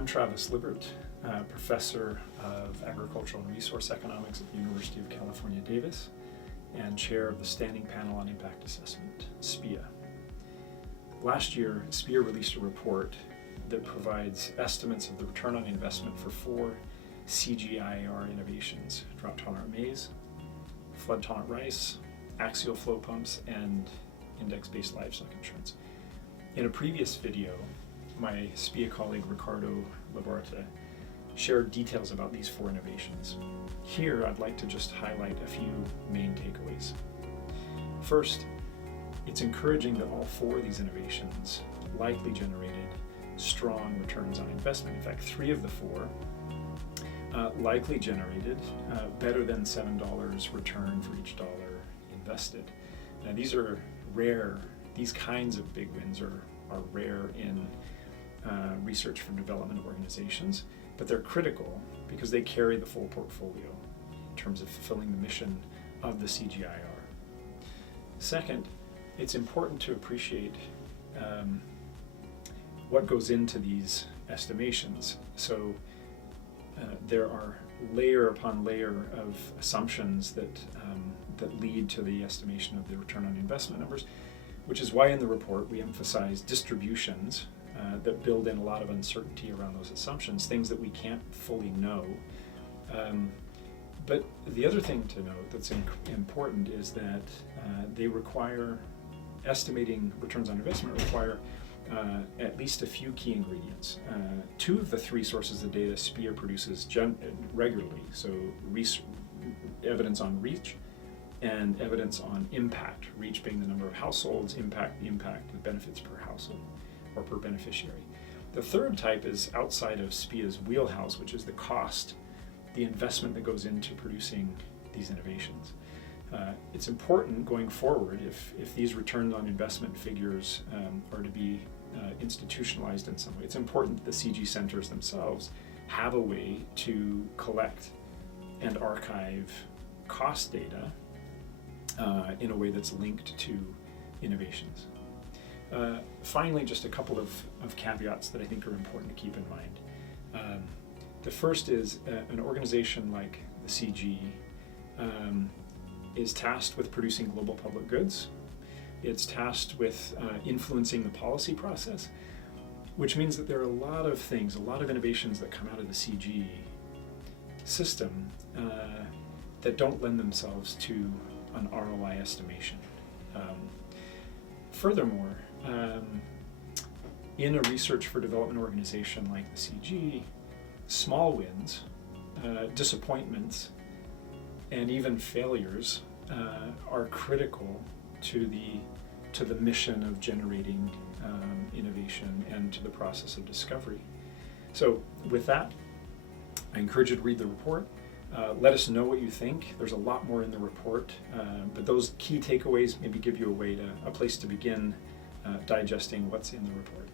I'm Travis Lybbert, Professor of Agricultural and Resource Economics at the University of California, Davis, and Chair of the Standing Panel on Impact Assessment, SPIA. Last year, SPIA released a report that provides estimates of the return on investment for 4 CGIAR innovations: drought-tolerant maize, flood-tolerant rice, axial flow pumps, and index-based livestock insurance. In a previous video, my SPIA colleague Ricardo Lybbert shared details about these 4 innovations. Here, I'd like to just highlight a few main takeaways. First, it's encouraging that all 4 of these innovations likely generated strong returns on investment. In fact, 3 of the 4 likely generated better than $7 return for each dollar invested. Now, these are rare. These kinds of big wins are rare in research for development organizations, but they're critical because they carry the full portfolio in terms of fulfilling the mission of the CGIAR. Second, it's important to appreciate what goes into these estimations. So there are layer upon layer of assumptions that lead to the estimation of the return on investment numbers, which is why in the report we emphasize distributions that build in a lot of uncertainty around those assumptions, things that we can't fully know. But the other thing to note that's important is that they require, estimating returns on investment require at least a few key ingredients. 2 of the 3 sources of data SPIA produces regularly, so evidence on reach and evidence on impact, reach being the number of households, impact the benefits per household or per beneficiary. The third type is outside of SPIA's wheelhouse, which is the cost, the investment that goes into producing these innovations. It's important going forward, if these return on investment figures are to be institutionalized in some way, it's important that the CG centers themselves have a way to collect and archive cost data in a way that's linked to innovations. Finally, just a couple of caveats that I think are important to keep in mind. The first is an organization like the CG is tasked with producing global public goods. It's tasked with influencing the policy process, which means that there are a lot of things, a lot of innovations that come out of the CG system that don't lend themselves to an ROI estimation. Furthermore, in a research for development organization like the CG, small wins, disappointments, and even failures are critical to the mission of generating innovation and to the process of discovery. So with that, I encourage you to read the report. Let us know what you think. There's a lot more in the report, but those key takeaways maybe give you a place to begin digesting what's in the report.